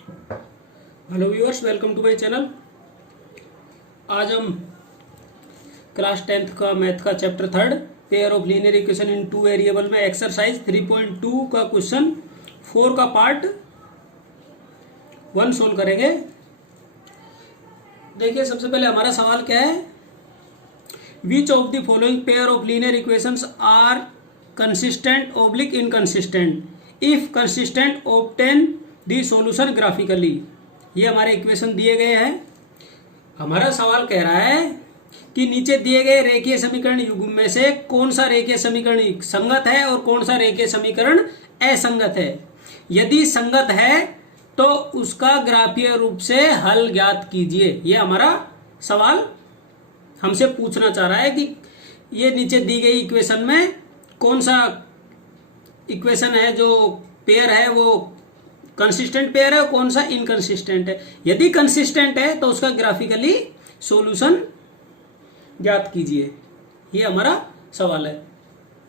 Hello viewers, welcome to my channel. आज हम class 10th का मैथ का chapter 3 pair of linear equation in two variable में exercise 3.2 का क्वेश्चन 4 का पार्ट 1 सोल्व करेंगे। देखिए, सबसे पहले हमारा सवाल क्या है। Which of the following pair of linear equations are consistent oblique inconsistent, if consistent obtain the solution graphically. ये हमारे इक्वेशन दिए गए हैं। हमारा सवाल कह रहा है कि नीचे दिए गए रेखीय समीकरण युग्म में से कौन सा रेखीय समीकरण संगत है और कौन सा रेखीय समीकरण असंगत है। यदि संगत है तो उसका ग्राफीय रूप से हल ज्ञात कीजिए। ये हमारा सवाल हमसे पूछना चाह रहा है कि ये नीचे दी गई इक्वेशन में कौन सा इक्वेशन है जो पेयर है वो कंसिस्टेंट पेयर है और कौन सा इनकंसिस्टेंट है। यदि कंसिस्टेंट है तो उसका ग्राफिकली सॉल्यूशन ज्ञात कीजिए। ये हमारा सवाल है।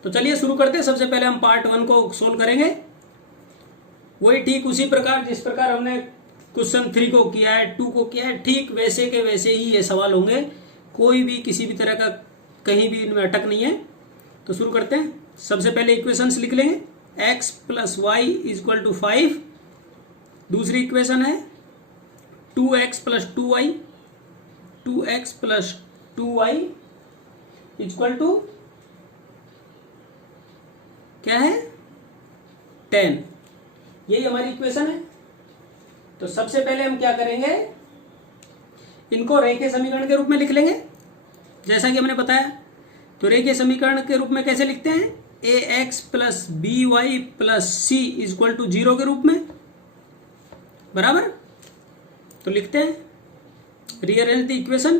तो चलिए शुरू करते हैं। सबसे पहले हम पार्ट 1 को सोल्व करेंगे। वही ठीक उसी प्रकार जिस प्रकार हमने क्वेश्चन 3 को किया है, 2 को किया है, ठीक वैसे के वैसे ही ये सवाल होंगे। कोई भी किसी भी तरह का कहीं भी इनमें अटक नहीं है। तो शुरू करते हैं। सबसे पहले इक्वेशंस लिख लेंगे। x plus y equal to 5। दूसरी इक्वेशन है 2x plus 2y, 2x plus 2y equal to क्या है 10। यही हमारी इक्वेशन है। तो सबसे पहले हम क्या करेंगे, इनको रेखीय समीकरण के रूप में लिख लेंगे जैसा कि हमने बताया। तो रेखीय समीकरण के रूप में कैसे लिखते हैं, ax plus b y plus c equal to 0 के रूप में, बराबर। तो लिखते हैं रीअरेंज द इक्वेशन।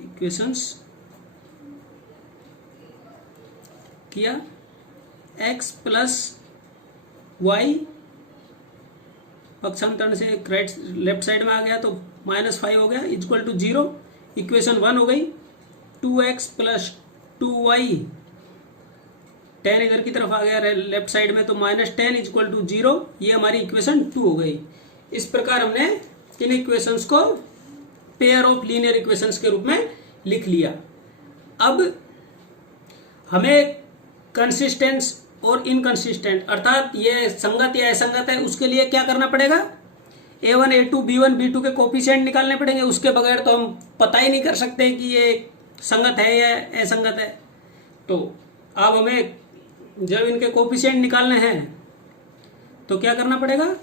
इक्वेशंस किया, x प्लस वाई पक्षांतरण से राइट लेफ्ट साइड में आ गया तो -5 हो गया इक्वल टू 0। इक्वेशन 1 हो गई। 2x प्लस 2y, 10 इधर की तरफ आ गया लेफ्ट साइड में तो -10 इक्वल टू 0। ये हमारी इक्वेशन 2 हो गई। इस प्रकार हमने इन इक्वेशंस को पेयर ऑफ लीनियर इक्वेशंस के रूप में लिख लिया। अब हमें कंसिस्टेंस और इनकंसिस्टेंट अर्थात ये संगत या असंगत है उसके लिए क्या करना पड़ेगा, a1 a2 b1 b2 के कोफिशिएंट निकालने पड़ेंगे। उसके बगैर तो हम पता ही नहीं कर सकते कि ये संगत है या असंगत है। तो अब हमें जब इनके कोफिशिएंट निकालने हैं तो क्या करना पड़ेगा,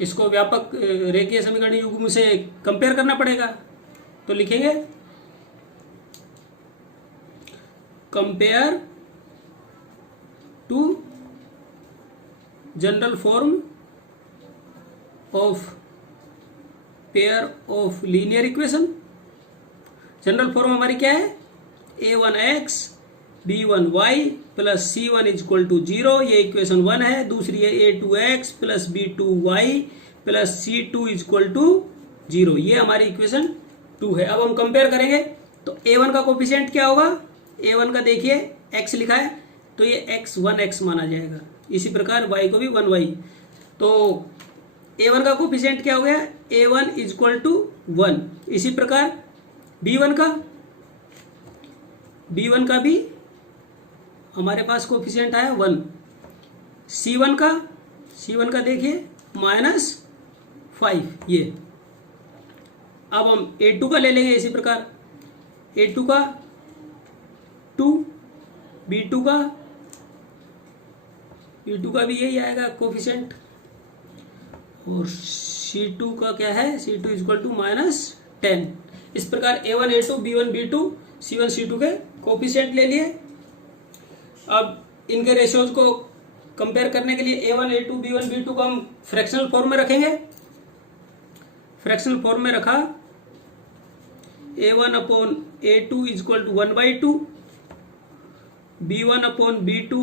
इसको व्यापक रेखीय समीकरण युग्म से कंपेयर करना पड़ेगा। तो लिखेंगे compare to general form of pair of linear equation. General form हमारी क्या है, a1x b1y plus c1 equal to 0। ये इक्वेशन 1 है। दूसरी है a2x plus b2y plus c2 equal to 0। ये हमारी इक्वेशन 2 है। अब हम कंपेयर करेंगे तो a1 का कोफिशिएंट क्या होगा, a1 का देखिए x लिखा है तो ये x 1x माना जाएगा। इसी प्रकार y को भी 1y। तो a1 का कोफिशिएंट क्या हो गया, a1 इक्वल टू 1। इसी प्रकार b1 का भी हमारे पास कोफिशिएंट आया 1। c1 का देखिए -5 ये। अब हम a2 का ले लेंगे। इसी प्रकार a2 का 2, b2 का भी यही आएगा कोफिशिएंट। और c2 का क्या है, c2 इक्वल टू -10। इस प्रकार a1 a2 b1 b2 c1 c2 के कोफिशिएंट ले लिए। अब इनके रेशियोज को कंपेयर करने के लिए a1 a2 b1 b2 को हम फ्रैक्शनल फॉर्म में रखेंगे। फ्रैक्शनल फॉर्म में रखा a1 upon a2 equal to 1/2, b1 upon b2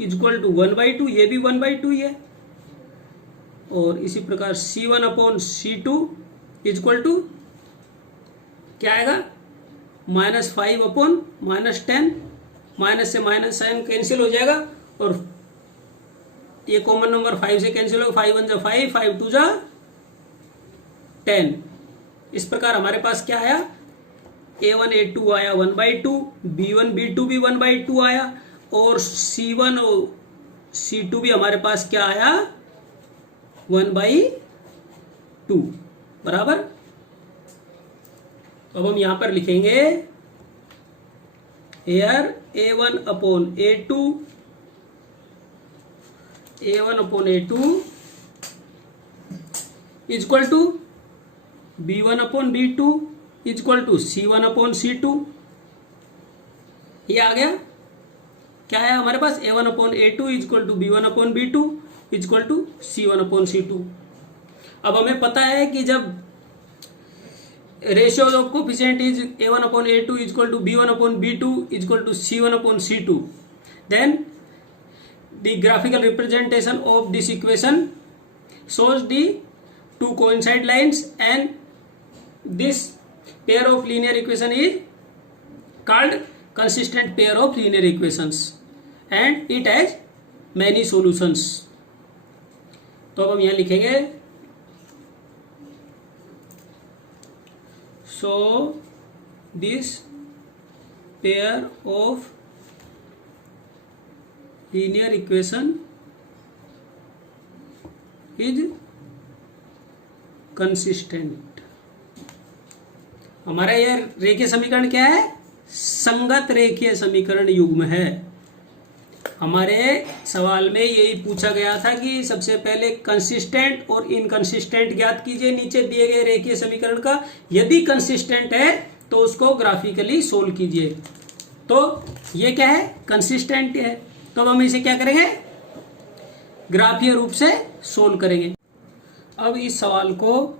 equal to 1/2, ये भी 1/2 ही है। और इसी प्रकार c1 upon c2 equal to क्या आएगा, -5 अपॉन -10, माइनस से माइनस साइन कैंसिल हो जाएगा और ये कॉमन नंबर 5 से कैंसिल हो, 5 1 जा 5, 5 2 जा 10। इस प्रकार हमारे पास क्या आया, A1 A2 आया 1/2, B1 B2 भी 1/2 आया, और C1 और C2 भी हमारे पास क्या आया 1/2 बराबर। अब हम यहां पर लिखेंगे here A1 upon A2 is equal to B1 upon B2 is equal to C1 upon C2। ये आ गया, क्या है हमारे पास A1 upon A2 is equal to B1 upon B2 is equal to C1 upon C2। अब हमें पता है कि जब ratio of coefficient is A1 upon A2 is equal to B1 upon B2 is equal to C1 upon C2, then the graphical representation of this equation shows the two coincide lines, and this pair of linear equation is called consistent pair of linear equations and it has many solutions। तो अब हम यहां लिखेंगे so this pair of linear equation is consistent। हमारा यह रेखीय समीकरण क्या है, संगत रेखीय समीकरण युग्म है। हमारे सवाल में यही पूछा गया था कि सबसे पहले कंसिस्टेंट और इनकंसिस्टेंट ज्ञात कीजिए नीचे दिए गए रेखीय समीकरण का, यदि कंसिस्टेंट है तो उसको ग्राफिकली सोल्व कीजिए। तो ये क्या है, कंसिस्टेंट है, तो हम इसे क्या करेंगे, ग्राफीय रूप से सोल्व करेंगे। अब इस सवाल को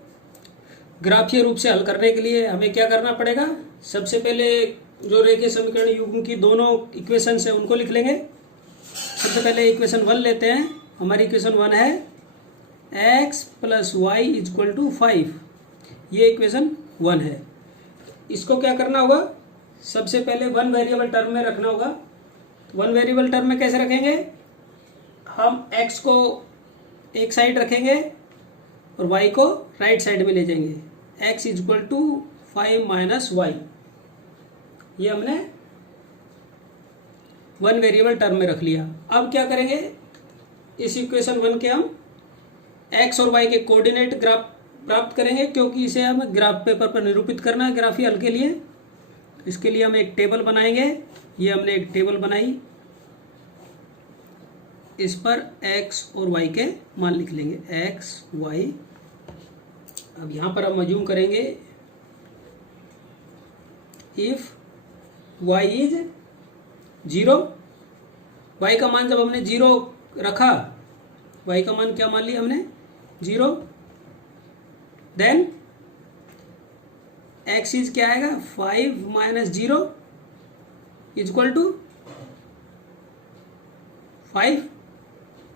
ग्राफीय रूप से हल करने के लिए हमें क्या करना पड़ेगा, सबसे पहले जो रेखीय समीकरण युग्म की दोनों इक्वेशन है उनको लिख लेंगे। सबसे पहले इक्वेशन 1 लेते हैं। हमारी इक्वेशन 1 है x + y = 5। ये इक्वेशन 1 है। इसको क्या करना होगा, सबसे पहले 1 वेरिएबल टर्म में रखना होगा। 1 वेरिएबल टर्म में कैसे रखेंगे, हम x को एक साइड रखेंगे और y को राइट साइड में ले जाएंगे। x = 5 - y, ये हमने 1 वेरिएबल टर्म में रख लिया। अब क्या करेंगे, इस इक्वेशन 1 के हम x और y के कोऑर्डिनेट ग्राफ प्राप्त करेंगे, क्योंकि इसे हमें ग्राफ पेपर पर निरूपित करना है ग्राफीय हल के लिए। इसके लिए हम एक टेबल बनाएंगे। ये हमने एक टेबल बनाई, इस पर x और y के मान लिख लेंगे, x y। अब यहां पर हम अज्यूम करेंगे इफ y इज 0, y का मान जब हमने 0 रखा, y का मान क्या मान लिया हमने 0, देन x इज क्या आएगा 5 - 0 = 5।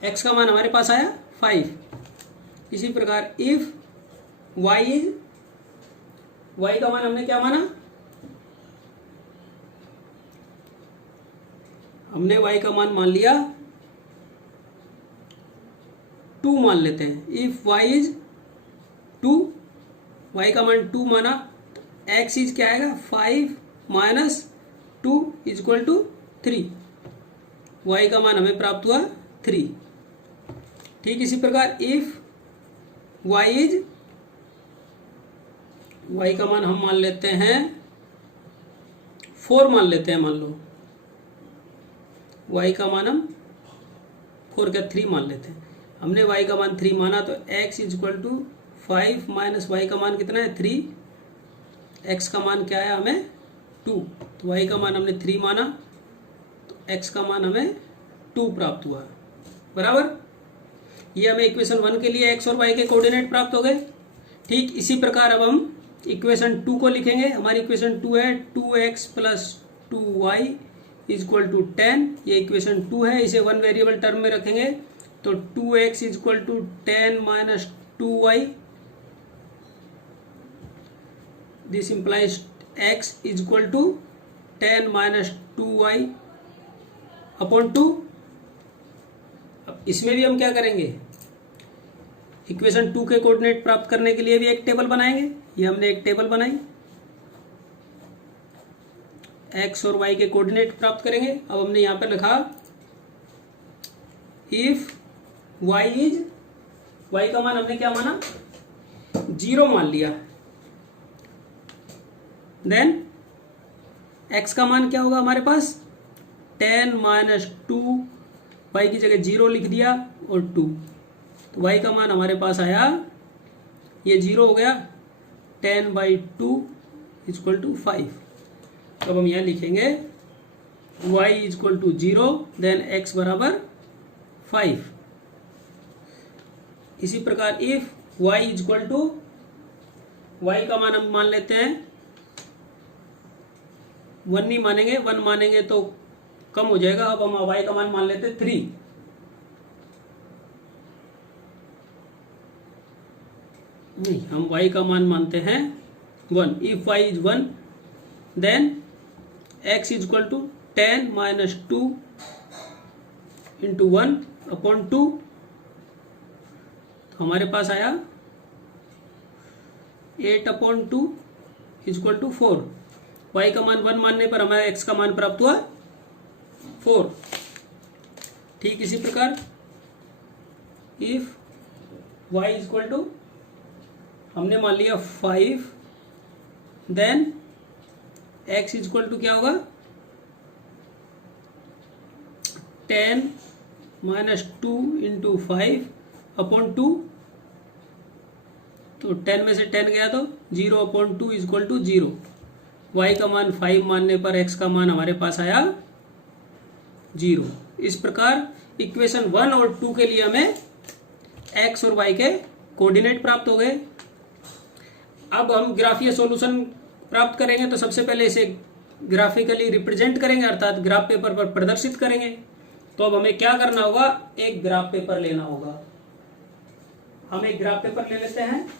x का मान हमारे पास आया 5। इसी प्रकार इफ y इज, y का मान हमने क्या माना, हमने y का मान लिया 2 मान लेते हैं। इफ y इज 2, y का मान 2 माना, x इज क्या आएगा 5 - 2 = 3। y का मान हमें प्राप्त हुआ 3। ठीक इसी प्रकार इफ y इज, y का मान हम मान लेते हैं 4 मान लेते हैं, मान लो y का मान हम 4 क्या 3 मान लेते हैं। हमने y का मान 3 माना, तो x = 5 - y का मान कितना है 3, x का मान क्या है हमें 2, तो y का मान हमने 3 माना, तो x का मान हमें 2 प्राप्त हुआ बराबर। ये हमें इक्वेशन 1 के लिए x और y के कोऑर्डिनेट प्राप्त हो गए। ठीक इसी प्रकार अब हम इक्वेशन 2 को लिखेंगे। हमारी इक्वेशन 2 है 2x + 2y = 10। ये इक्वेशन 2 है, इसे 1 वेरिएबल टर्म में रखेंगे, तो 2x = 10 - 2y। This implies x = 10 - 2y / 2। इसमें भी हम क्या करेंगे, इक्वेशन 2 के कोऑर्डिनेट प्राप्त करने के लिए भी एक टेबल बनाएंगे। ये हमने एक टेबल बनाई, x और y के कोऑर्डिनेट प्राप्त करेंगे। अब हमने यहाँ पर लिखा इफ y का मान हमने क्या माना, 0 मान लिया, देन x का मान क्या होगा हमारे पास 10 - 2, y की जगह 0 लिख दिया और 2, तो y का मान हमारे पास आया, ये 0 हो गया, 10/2 = 5। अब हम यहाँ लिखेंगे y = 0, देन x बराबर 5। इसी प्रकार इफ y का मान हम मान लेते हैं 1 नहीं मानेंगे, 1 मानेंगे तो कम हो जाएगा। अब हम y का मान मान लेते हैं 3। नहीं, हम y का मान मानते हैं 1। If y is 1, then x = 10 - 2 × 1/2, तो हमारे पास आया 8/2 = 4। y का मान 1 मानने पर हमारे x का मान प्राप्त हुआ 4। ठीक इसी प्रकार इफ y = हमने मान लिया 5, देन x = क्या होगा 10 - 2 × 5/2, तो 10 में से 10 गया तो 0/2 = 0। y का मान 5 मानने पर x का मान हमारे पास आया 0। इस प्रकार इक्वेशन 1 और 2 के लिए हमें x और y के कोऑर्डिनेट प्राप्त हो गए। अब हम ग्राफीय सॉल्यूशन प्राप्त करेंगे, तो सबसे पहले इसे ग्राफिकली रिप्रेजेंट करेंगे, अर्थात ग्राफ पेपर पर प्रदर्शित करेंगे। तो अब हमें क्या करना होगा, एक ग्राफ पेपर लेना होगा। हम एक ग्राफ पेपर ले लेते हैं।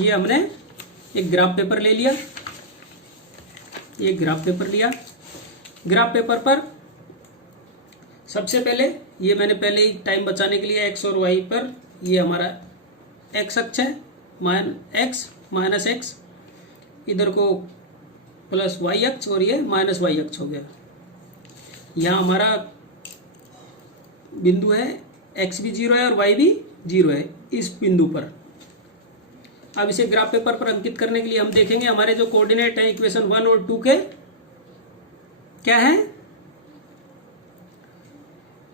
ये हमने एक ग्राफ पेपर ले लिया, ये ग्राफ पेपर लिया। ग्राफ पेपर पर सबसे पहले ये मैंने पहले ही टाइम बचाने के लिए x और y पर, ये हमारा x अक्ष है, x - x, इधर को प्लस y अक्ष और ये माइनस y अक्ष हो गया। यहाँ हमारा बिंदु है, x भी 0 है और y भी 0 है इस बिंदु पर। अब इसे ग्राफ पेपर पर अंकित करने के लिए हम देखेंगे हमारे जो कोऑर्डिनेट है इक्वेशन 1 और 2 के क्या है,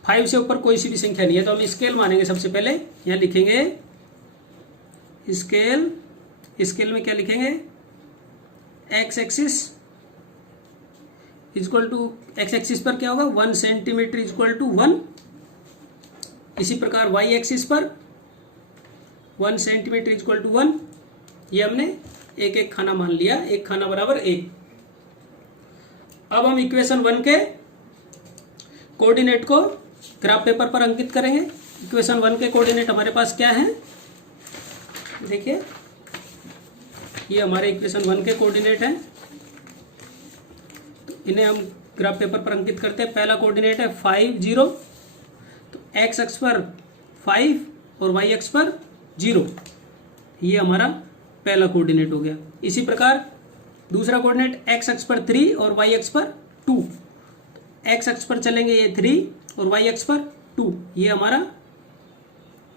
5 से ऊपर कोई सी भी संख्या नहीं है, तो हम स्केल मानेंगे। सबसे पहले यहाँ लिखेंगे स्केल, स्केल में क्या लिखेंगे, x axis equal to, x axis पर क्या होगा 1 सेंटीमीटर = 1। इसी प्रकार y एक्सिस पर 1 सेंटीमीटर = 1। ये हमने एक एक खाना मान लिया, एक खाना बराबर 1। अब हम इक्वेशन 1 के कोऑर्डिनेट को ग्राफ पेपर पर अंकित करेंगे। इक्वेशन 1 के कोऑर्डिनेट हमारे पास क्या है, देखिए ये हमारे इक्वेशन 1 के कोऑर्डिनेट हैं, तो इन्हें हम ग्राफ पेपर पर अंकित करते हैं। पहला कोऑर्डिनेट है 5, 0, तो x अक्ष पर 5 और y अक्ष पर 0, ये हमारा पहला कोऑर्डिनेट हो गया। इसी प्रकार दूसरा कोऑर्डिनेट x अक्ष पर 3 और y अक्ष पर 2, x अक्ष पर चलेंगे ये 3 और y अक्ष पर 2, ये हमारा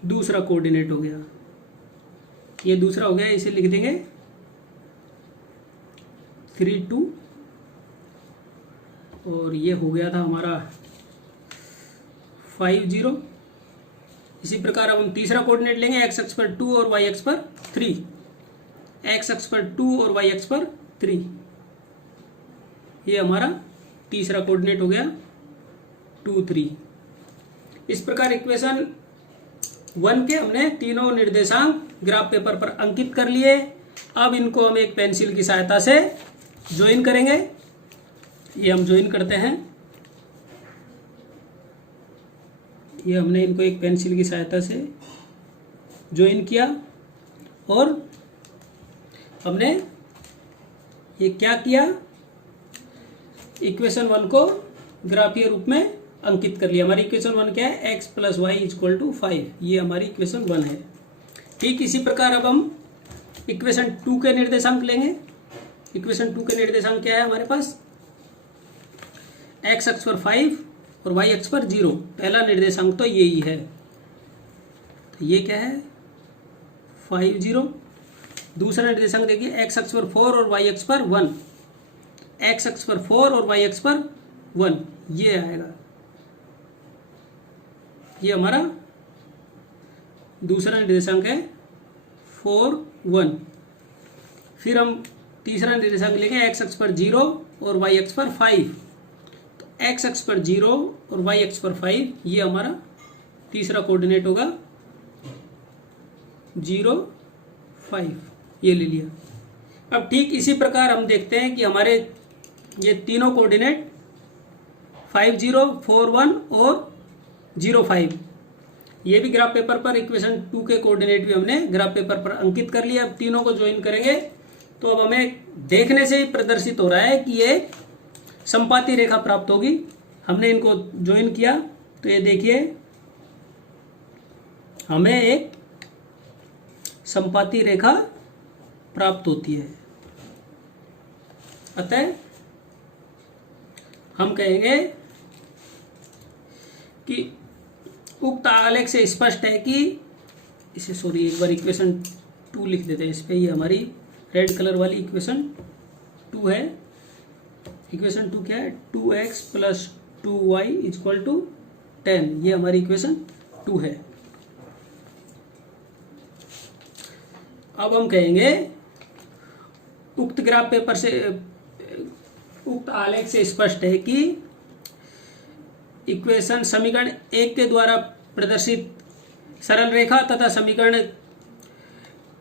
दूसरा कोऑर्डिनेट हो गया। ये दूसरा हो गया, इसे लिख देंगे 3, 2, और ये हो गया था हमारा 5, 0। इसी प्रकार अब हम तीसरा कोऑर्डिनेट लेंगे, x अक्ष पर 2 और y अक्ष पर 3, x अक्ष पर 2 और y अक्ष पर 3, ये हमारा तीसरा कोऑर्डिनेट हो गया 2, 3। इस प्रकार इक्वेशन 1 के हमने तीनों निर्देशांक ग्राफ पेपर पर अंकित कर लिए। अब इनको हम एक पेंसिल की सहायता से ज्वाइन करेंगे। ये हम ज्वाइन करते हैं, ये हमने इनको एक पेंसिल की सहायता से ज्वाइन किया और हमने ये क्या किया, इक्वेशन 1 को ग्राफीय रूप में अंकित कर लिया। हमारी इक्वेशन 1 क्या है, x + y = 5, ये हमारी इक्वेशन 1 है। ठीक इसी प्रकार अब हम इक्वेशन 2 के निर्देशांक लेंगे। इक्वेशन 2 के निर्देशांक क्या है हमारे पास, x अक्ष पर 5 और y अक्ष पर 0। पहला निर्देशांक तो यही है, तो ये क्या है 5 0। दूसरा निर्देशांक देखिए x अक्ष पर 4 और y अक्ष पर 1, x अक्ष पर 4 और y अक्ष पर 1, ये आएगा, ये हमारा दूसरा निर्देशांक है 4 1। फिर हम तीसरा निर्देशांक लेंगे x अक्ष पर 0 और y अक्ष पर 5, तो x अक्ष पर 0 और y अक्ष पर 5, ये हमारा तीसरा कोऑर्डिनेट होगा 0 5, ये ले लिया। अब ठीक इसी प्रकार हम देखते हैं कि हमारे ये तीनों कोऑर्डिनेट 5 0 4 1 और 0 5, ये भी ग्राफ पेपर पर इक्वेशन 2 के कोऑर्डिनेट भी हमने ग्राफ पेपर पर अंकित कर लिया। अब तीनों को ज्वाइन करेंगे तो अब हमें देखने से ही प्रदर्शित हो रहा है कि ये संपाती रेखा प्राप्त होगी। हमने इनको ज्वाइन किया तो ये देखिए हमें एक संपाती रेखा प्राप्त होती है। अतः हम कहेंगे कि उक्त आलेख से स्पष्ट है कि इसे एक बार इक्वेशन 2 लिख देते हैं इस पे, ये हमारी रेड कलर वाली इक्वेशन 2 है। इक्वेशन 2 क्या है, 2x + 2y = 10, ये हमारी इक्वेशन 2 है। अब हम कहेंगे उक्त ग्राफ पेपर से, उक्त आलेख से स्पष्ट है कि इक्वेशन समीकरण 1 के द्वारा प्रदर्शित सरल रेखा तथा समीकरण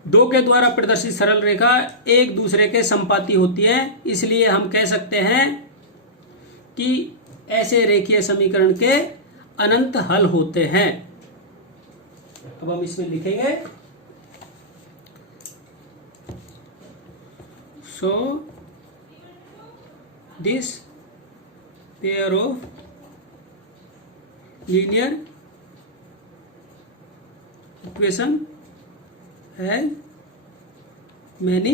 2 के द्वारा प्रदर्शित सरल रेखा एक दूसरे के संपाती होती है। इसलिए हम कह सकते हैं कि ऐसे रेखीय समीकरण के अनंत हल होते हैं। अब हम इसमें लिखेंगे, so this pair of linear equation has many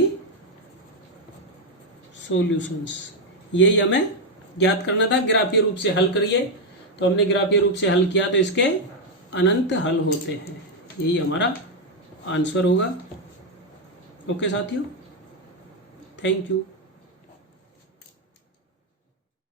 solutions। यही हमें ज्ञात करना था, ग्राफीय रूप से हल करिए। तो हमने ग्राफीय रूप से हल किया तो इसके अनंत हल होते हैं, यही हमारा आंसर होगा। ओके साथियों, थैंक यू।